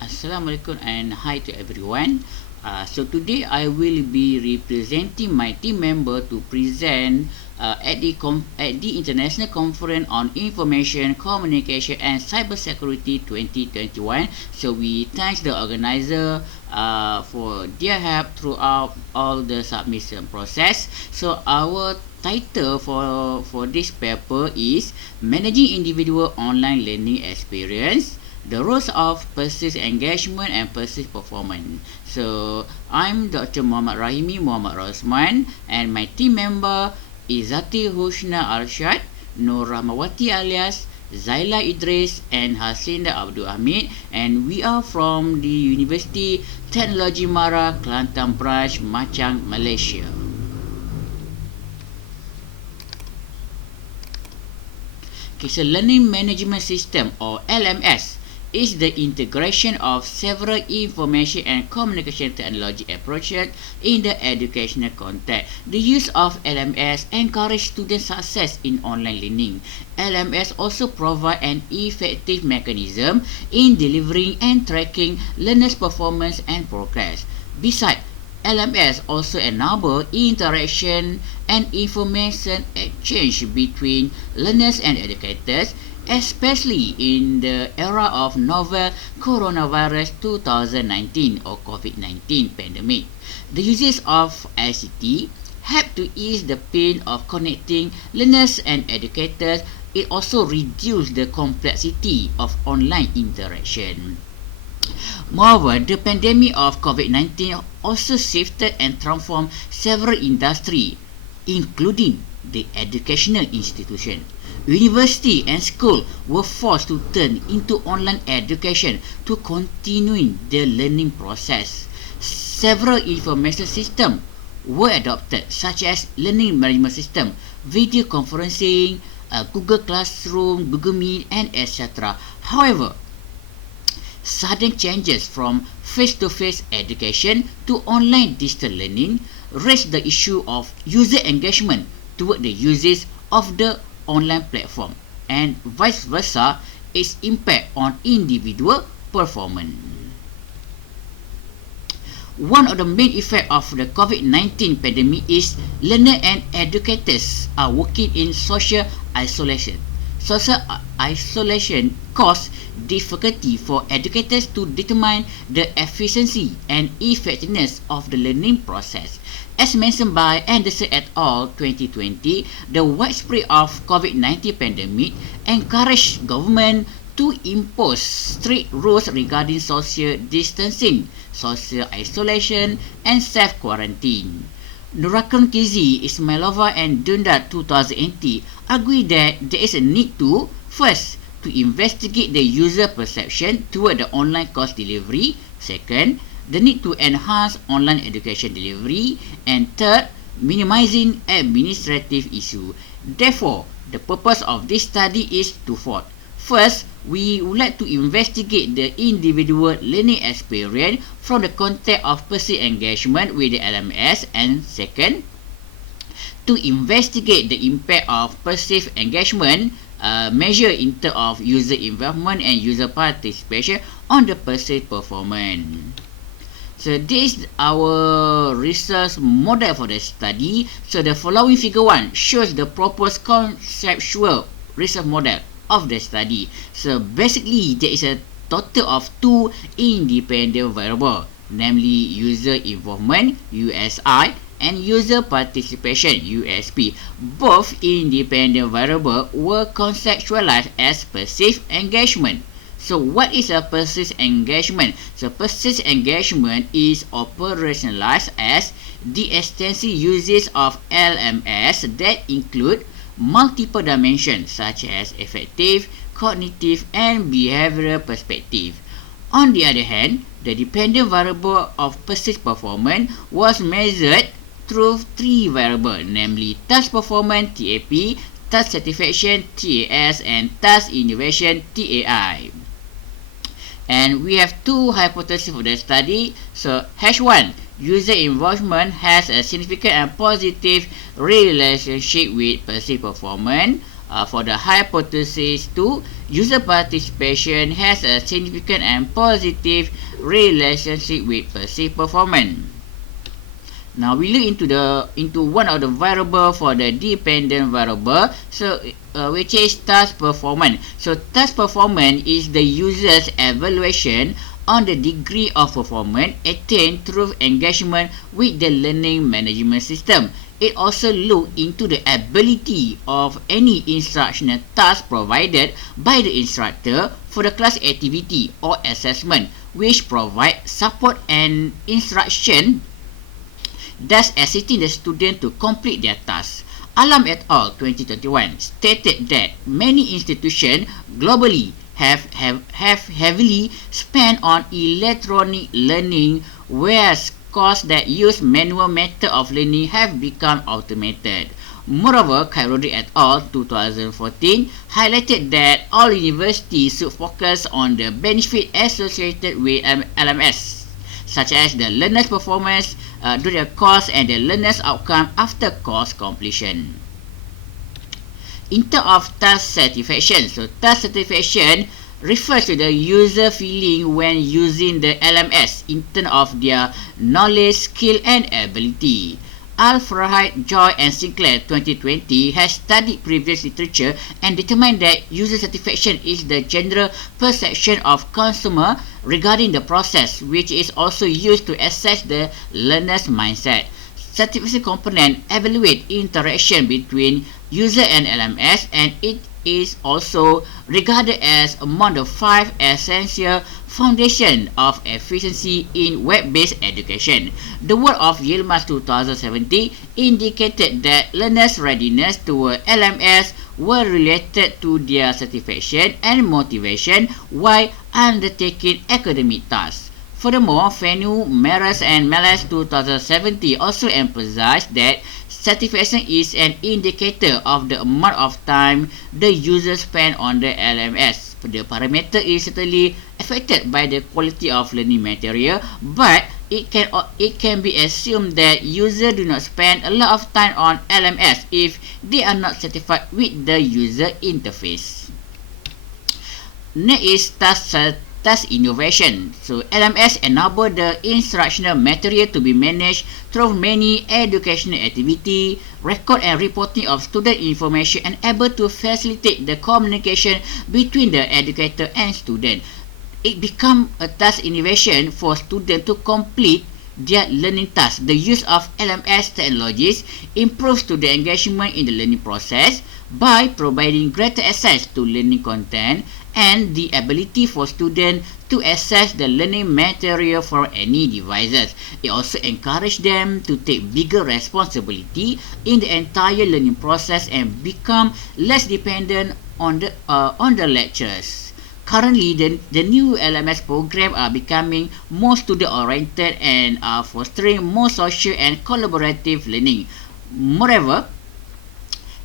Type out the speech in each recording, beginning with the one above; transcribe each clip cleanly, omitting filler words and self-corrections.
Assalamualaikum and hi to everyone. So today I will be representing my team member to present at the International Conference on Information, Communication and Cybersecurity 2021. So we thank the organizer for their help throughout all the submission process. So our title for this paper is Managing Individual Online Learning Experience, the roles of persist engagement and persist performance. So I'm Dr. Mohamad Rosman, and my team member Izzatil, Husna, Arshad, Noor, Rahmawati, Alias, Zaila, Idris, and Haslinda, Abdul, Hamid, and we are from the University Technology Mara, Kelantan branch, Machang, Malaysia. Okay, so Learning Management System, or LMS, is the integration of several information and communication technology approaches in the educational context. The use of LMS encourages student success in online learning. LMS also provide an effective mechanism in delivering and tracking learners' performance and progress. Besides, LMS also enable interaction and information exchange between learners and educators, especially in the era of novel coronavirus 2019 or COVID-19 pandemic. The uses of ICT help to ease the pain of connecting learners and educators. It also reduces the complexity of online interaction. Moreover, the pandemic of COVID-19 also shifted and transformed several industries, including the educational institution. University and school were forced to turn into online education to continuing the learning process. Several information systems were adopted, such as learning management system, video conferencing, Google Classroom, Google Meet, and etc. However, sudden changes from face-to-face education to online digital learning raised the issue of user engagement toward the uses of the online platform, and vice versa, its impact on individual performance. One of the main effects of the COVID-19 pandemic is learners and educators are working in social isolation. Social isolation caused difficulty for educators to determine the efficiency and effectiveness of the learning process. As mentioned by Anderson et al. 2020, the widespread of COVID-19 pandemic encouraged government to impose strict rules regarding social distancing, social isolation, and self-quarantine. Nurakun Kizi, Ismailova, and Dunda 2080 agree that there is a need to, first, to investigate the user perception toward the online course delivery, second, the need to enhance online education delivery, and third, minimizing administrative issue. Therefore, the purpose of this study is twofold. First, we would like to investigate the individual learning experience from the context of persist engagement with the LMS, and second, to investigate the impact of persist engagement measure in terms of user involvement and user participation on the persist performance. So this is our research model for the study. So the following figure 1 shows the proposed conceptual research model of the study. So basically there is a total of two independent variables, namely user involvement USI and user participation USP. Both independent variables were conceptualized as persist engagement. So what is a persist engagement? So persist engagement is operationalized as the extensive uses of LMS that include multiple dimensions such as affective, cognitive, and behavioral perspective. On the other hand, the dependent variable of persist performance was measured through three variables, namely task performance TAP, task satisfaction TAS, and task innovation TAI. And we have two hypotheses for the study. So H1, user involvement has a significant and positive relationship with perceived performance. For the hypothesis 2, user participation has a significant and positive relationship with perceived performance. Now we look into one of the variable for the dependent variable, which is task performance. So task performance is the user's evaluation on the degree of performance attained through engagement with the learning management system. It also looks into the ability of any instructional task provided by the instructor for the class activity or assessment, which provide support and instruction, thus assisting the student to complete their task. Alam et al. 2021 stated that many institutions globally have heavily spent on electronic learning, whereas courses that use manual method of learning have become automated. Moreover, Khairudi et al. 2014 highlighted that all universities should focus on the benefit associated with LMS, such as the learner's performance during the course and the learner's outcome after course completion. In terms of task satisfaction, so task satisfaction refers to the user feeling when using the LMS in terms of their knowledge, skill and ability. Al-Farhad, Joy and Sinclair 2020 has studied previous literature and determined that user satisfaction is the general perception of consumer regarding the process, which is also used to assess the learner's mindset. Satisfaction component evaluate interaction between user and LMS, and it is also regarded as among the 5 essential foundation of efficiency in web-based education. The work of Yilmaz 2017 indicated that learners' readiness toward LMS were related to their satisfaction and motivation while undertaking academic tasks. Furthermore, Fenu, Meras and Melas 2017 also emphasized that satisfaction is an indicator of the amount of time the user spend on the LMS. The parameter is certainly affected by the quality of learning material, but it can be assumed that users do not spend a lot of time on LMS if they are not satisfied with the user interface. Next is task innovation. So LMS enable the instructional material to be managed through many educational activity, record and reporting of student information, and able to facilitate the communication between the educator and student. It becomes a task innovation for students to complete their learning tasks. The use of LMS technologies improves to the engagement in the learning process by providing greater access to learning content and the ability for students to access the learning material from any devices. It also encourages them to take bigger responsibility in the entire learning process and become less dependent on the lectures. Currently, the new LMS program are becoming more student-oriented and are fostering more social and collaborative learning. Moreover,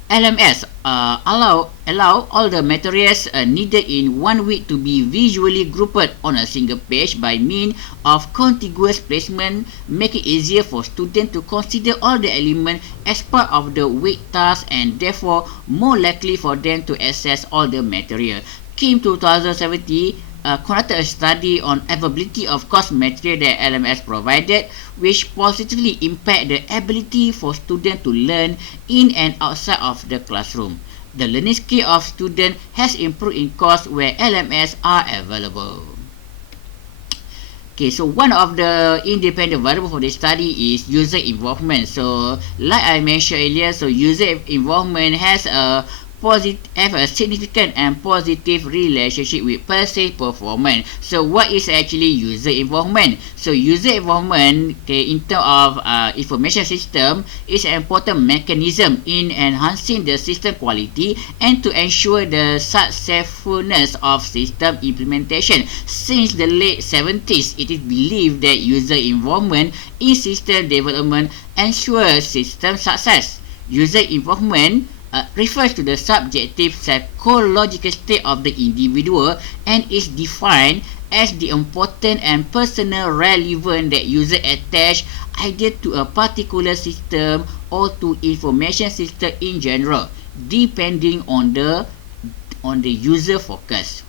LMS allow all the materials needed in one week to be visually grouped on a single page by means of contiguous placement, making it easier for students to consider all the elements as part of the week task and therefore more likely for them to access all the material. Kim 2017 conducted a study on availability of course material that LMS provided, which positively impact the ability for students to learn in and outside of the classroom. The learning skill of students has improved in courses where LMS are available. Okay, so one of the independent variable for this study is user involvement. So, like I mentioned earlier, so user involvement has a significant and positive relationship with perceived performance. So what is actually user involvement? So user involvement, in terms of information system, is an important mechanism in enhancing the system quality and to ensure the successfulness of system implementation. Since the late 70s, it is believed that user involvement in system development ensures system success. User involvement refers to the subjective psychological state of the individual and is defined as the important and personal relevance that user attach either to a particular system or to information system in general. depending on the user focus.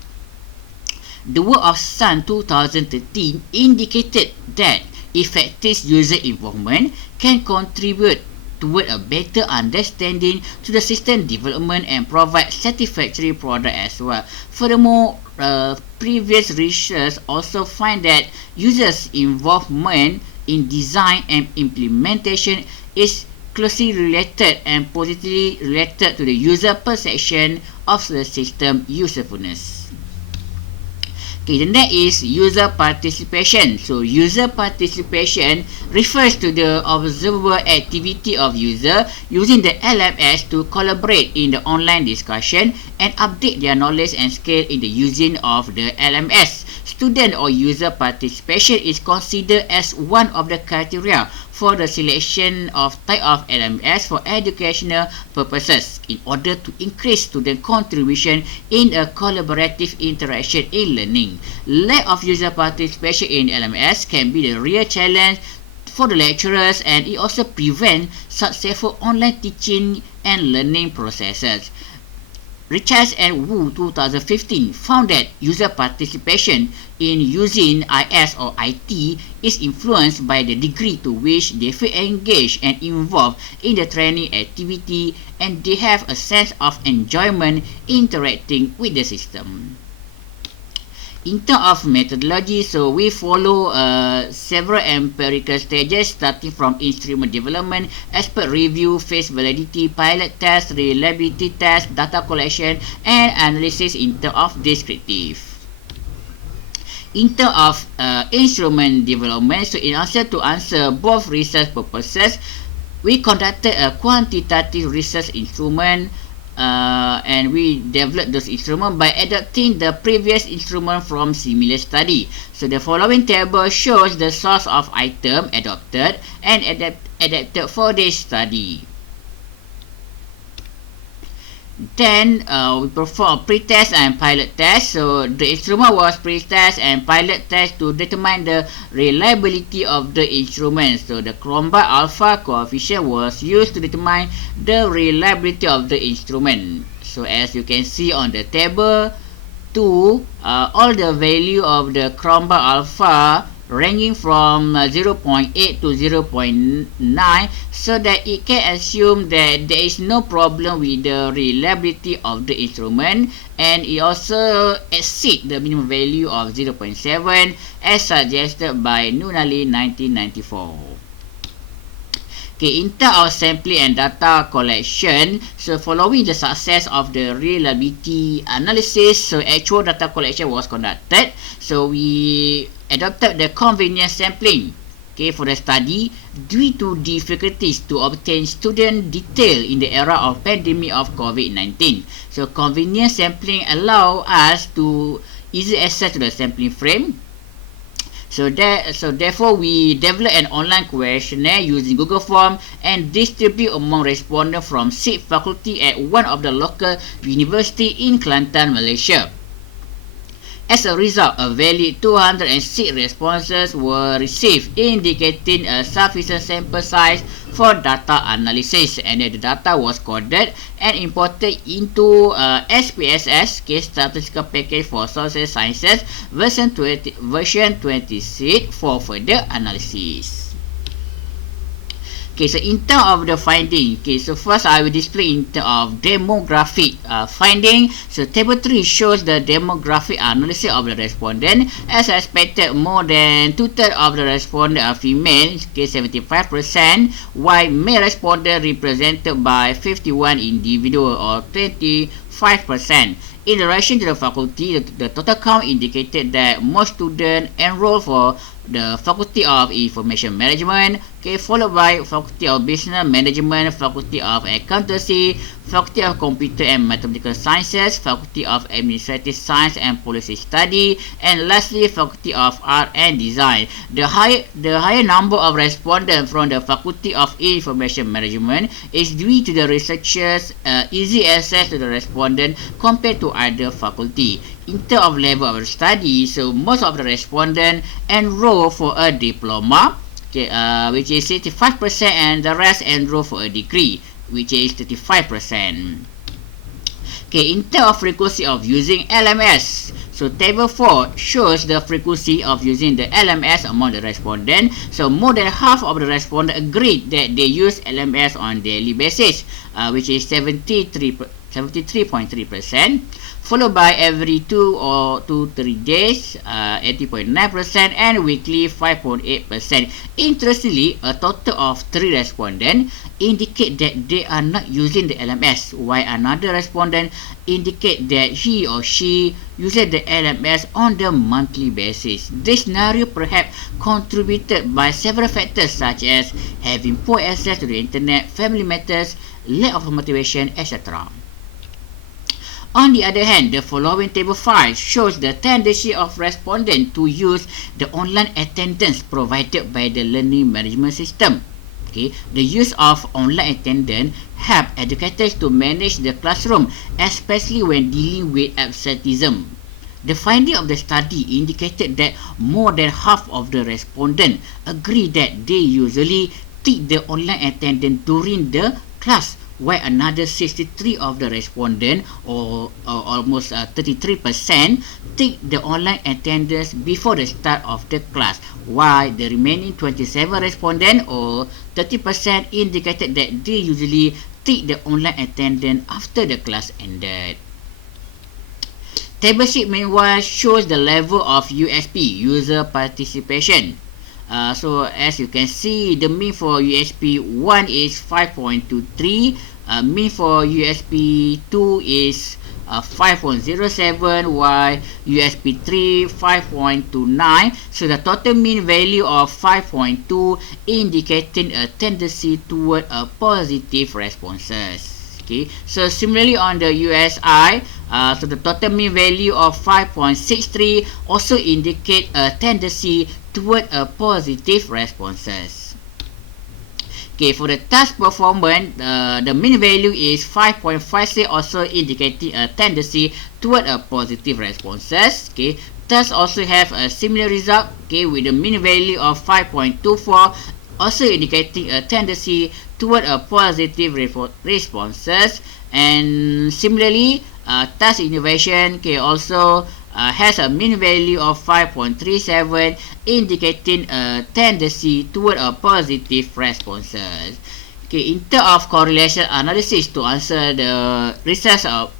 The work of Sun 2013 indicated that effective user involvement can contribute toward a better understanding to the system development and provide satisfactory product as well. Furthermore, previous research also find that users' involvement in design and implementation is closely related and positively related to the user perception of the system usefulness. Okay, the next is user participation. So user participation refers to the observable activity of user using the LMS to collaborate in the online discussion and update their knowledge and skill in the using of the LMS. Student or user participation is considered as one of the criteria for the selection of type of LMS for educational purposes in order to increase student contribution in a collaborative interaction in learning. Lack of user participation in LMS can be the real challenge for the lecturers, and it also prevents successful online teaching and learning processes. Richards and Wu 2015 found that user participation in using IS or IT is influenced by the degree to which they feel engaged and involved in the training activity, and they have a sense of enjoyment interacting with the system. In terms of methodology, so we follow several empirical stages starting from instrument development, expert review, phase validity, pilot test, reliability test, data collection, and analysis in terms of descriptive. In terms of instrument development, so in order to answer both research purposes, we conducted a quantitative research instrument, and we developed those instruments by adapting the previous instrument from similar study. So the following table shows the source of item adopted and adapted for this study. Then we perform a pre-test and pilot test. So the instrument was pre-test and pilot test to determine the reliability of the instrument. So the Cromba alpha coefficient was used to determine the reliability of the instrument. So as you can see on the table 2, all the value of the Cromba alpha ranging from 0.8 to 0.9, so that it can assume that there is no problem with the reliability of the instrument, and it also exceeds the minimum value of 0.7 as suggested by Nunali 1994. Okay, in terms of sampling and data collection, so following the success of the reliability analysis, so actual data collection was conducted. So we adopted the convenience sampling, okay, for the study due to difficulties to obtain student detail in the era of pandemic of COVID-19. So convenience sampling allow us to easy access to the sampling frame. So therefore we develop an online questionnaire using Google Form and distribute among respondents from 6 faculty at one of the local university in Kelantan, Malaysia. As a result, a valid 206 responses were received, indicating a sufficient sample size for data analysis, and the data was coded and imported into SPSS, Statistical Package for Social Sciences, version 26 for further analysis. Okay, so in terms of the finding, okay, so first I will display in terms of demographic finding. So table 3 shows the demographic analysis of the respondent. As expected, more than 2/3 of the respondents are female, okay, 75%, while male respondent represented by 51 individual or 25%. In relation to the faculty, the total count indicated that most students enrolled for the Faculty of Information Management, okay, followed by Faculty of Business Management, Faculty of Accountancy, Faculty of Computer and Mathematical Sciences, Faculty of Administrative Science and Policy Study, and lastly Faculty of Art and Design. The higher number of respondents from the Faculty of Information Management is due to the researchers' easy access to the respondent compared to other faculty. In terms of level of study, so most of the respondents enroll for a diploma, okay, which is 65%, and the rest enroll for a degree, which is 35%. Okay, in terms of frequency of using LMS, so table 4 shows the frequency of using the LMS among the respondents. So more than half of the respondents agreed that they use LMS on daily basis, which is 73.3%, followed by every 2 or 3 days, 80.9%, and weekly 5.8%. Interestingly, a total of 3 respondents indicate that they are not using the LMS, while another respondent indicate that he or she uses the LMS on the monthly basis. This scenario perhaps contributed by several factors such as having poor access to the internet, family matters, lack of motivation, etc. On the other hand, the following table 5 shows the tendency of respondents to use the online attendance provided by the learning management system. Okay, the use of online attendance help educators to manage the classroom, especially when dealing with absenteeism. The finding of the study indicated that more than half of the respondents agree that they usually take the online attendance during the class, while another 63 of the respondents, or almost 33%, take the online attendance before the start of the class, while the remaining 27 respondents, or 30%, indicated that they usually take the online attendance after the class ended. Table 6 meanwhile shows the level of USP, user participation. So as you can see, the mean for USP 1 is 5.23, mean for USP 2 is 5.07, while USP 3 5.29. So the total mean value of 5.2 indicating a tendency toward a positive responses. Okay, so similarly on the USI, so the total mean value of 5.63 also indicate a tendency toward a positive responses. Okay, for the task performance, the mean value is 5.56, also indicating a tendency toward a positive responses. Okay, tasks also have a similar result, okay, with the mean value of 5.24, also indicating a tendency toward a positive responses. And similarly, task innovation, okay, also has a mean value of 5.37, indicating a tendency toward a positive responses. Okay, in terms of correlation analysis, to answer the research of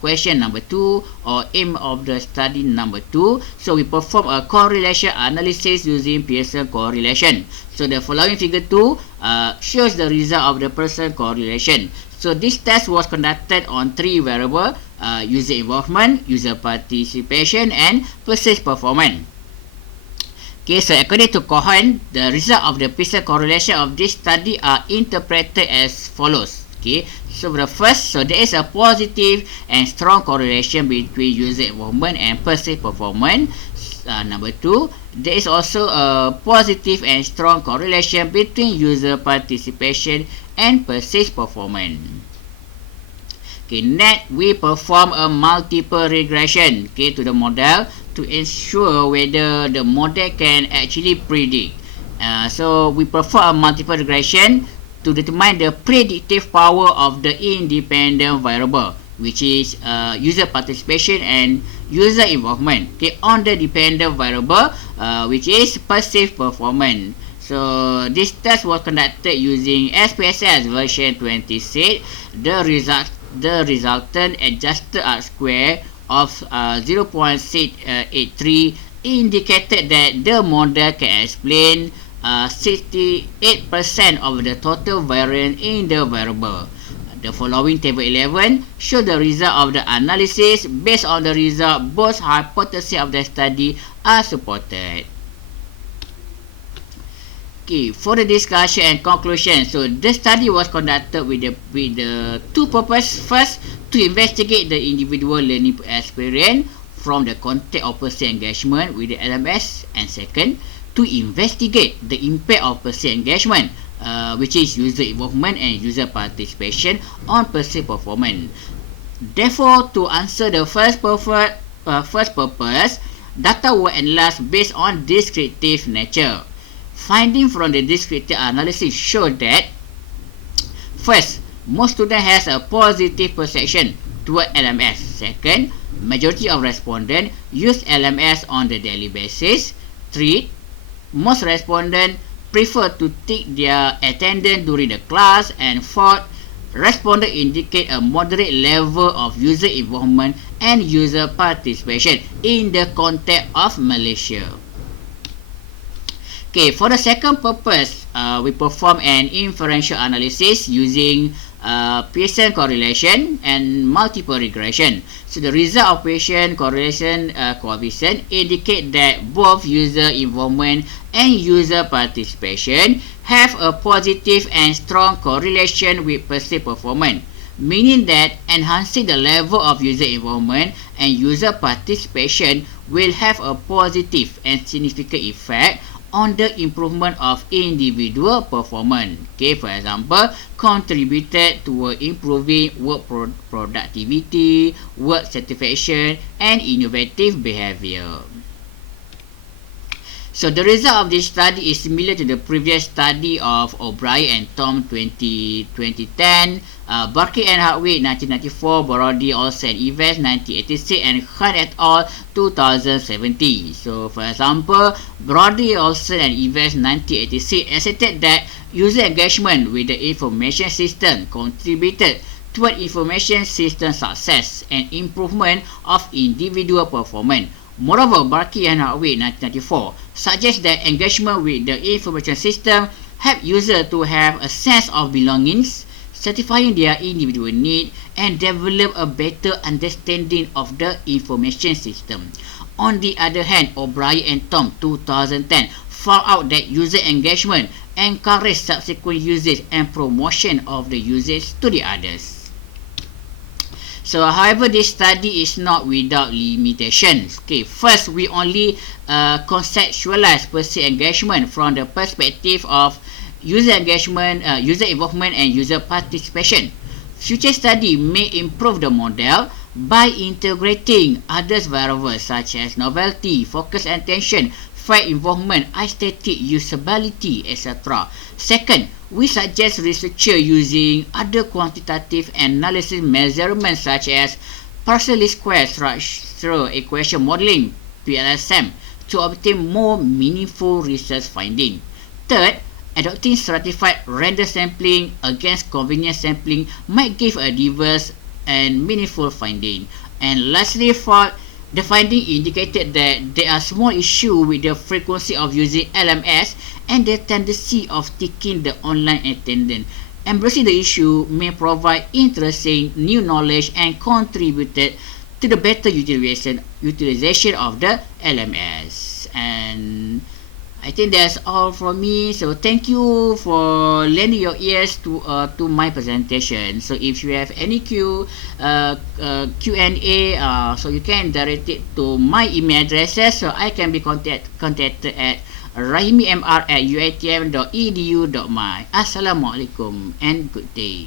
question number 2, or aim of the study number 2, so we perform a correlation analysis using Pearson correlation. So the following figure 2 shows the result of the Pearson correlation. So this test was conducted on 3 variables: user involvement, user participation, and persist performance. Okay, so according to Cohen, the result of the Pearson correlation of this study are interpreted as follows. Okay, so the first, so there is a positive and strong correlation between user involvement and persist performance. Number 2, there is also a positive and strong correlation between user participation and persist performance. Okay, next we perform a multiple regression, okay, to the model to ensure whether the model can actually predict. So we perform a multiple regression to determine the predictive power of the independent variable, which is user participation and user involvement, okay, on the dependent variable, which is perceived performance. So this test was conducted using SPSS version 26. The resultant adjusted R-square of 0.683 indicated that the model can explain 68% of the total variance in the variable. The following table 11 shows the result of the analysis. Based on the result, both hypotheses of the study are supported. Okay, for the discussion and conclusion, so the study was conducted with the two purposes. First, to investigate the individual learning experience from the context of persist engagement with the LMS, and second, to investigate the impact of persist engagement, which is user involvement and user participation, on persist performance. Therefore, to answer the first purpose, data were analyzed based on descriptive nature. Finding from the descriptive analysis show that first, most students has a positive perception toward LMS. Second, majority of respondents use LMS on the daily basis. 3. Most respondents prefer to take their attendance during the class. And 4. Respondents indicate a moderate level of user involvement and user participation in the context of Malaysia. Okay, for the second purpose, we perform an inferential analysis using Pearson correlation and multiple regression. So the result of Pearson correlation coefficient indicate that both user involvement and user participation have a positive and strong correlation with perceived performance, meaning that enhancing the level of user involvement and user participation will have a positive and significant effect on the improvement of individual performance. Okay, for example, contributed to improving work productivity, work satisfaction, and innovative behavior. So the result of this study is similar to the previous study of O'Brien and Tom 2010, Barkey and Hartwig 1994, Brody, Olsen, Evans 1986, and Hunt et al. 2017. So for example, Brody, Olsen, and Evans 1986 asserted that user engagement with the information system contributed toward information system success and improvement of individual performance. Moreover, Barkey and Hartwig 1994 suggests that engagement with the information system help users to have a sense of belongings, satisfying their individual need, and develop a better understanding of the information system. On the other hand, O'Brien and Tom 2010 found out that user engagement encouraged subsequent usage and promotion of the usage to the others. So, however, this study is not without limitations. Okay, first, we only conceptualize perceived engagement from the perspective of user engagement, user involvement, and user participation. Future study may improve the model by integrating other variables such as novelty, focus and attention, fact involvement, aesthetic, usability, etc. Second, we suggest researchers using other quantitative analysis measurements such as partial least square structural equation modeling (PLSM) to obtain more meaningful research findings. Third, adopting stratified random sampling against convenience sampling might give a diverse and meaningful finding. And lastly, fourth, the finding indicated that there are small issues with the frequency of using LMS and the tendency of taking the online attendance. Embracing the issue may provide interesting new knowledge and contributed to the better utilization of the LMS. And I think that's all from me. So thank you for lending your ears to my presentation. So if you have any Q&A, so you can direct it to my email addresses. So I can be contacted at rahimimr@uitm.edu.my. Assalamualaikum and good day.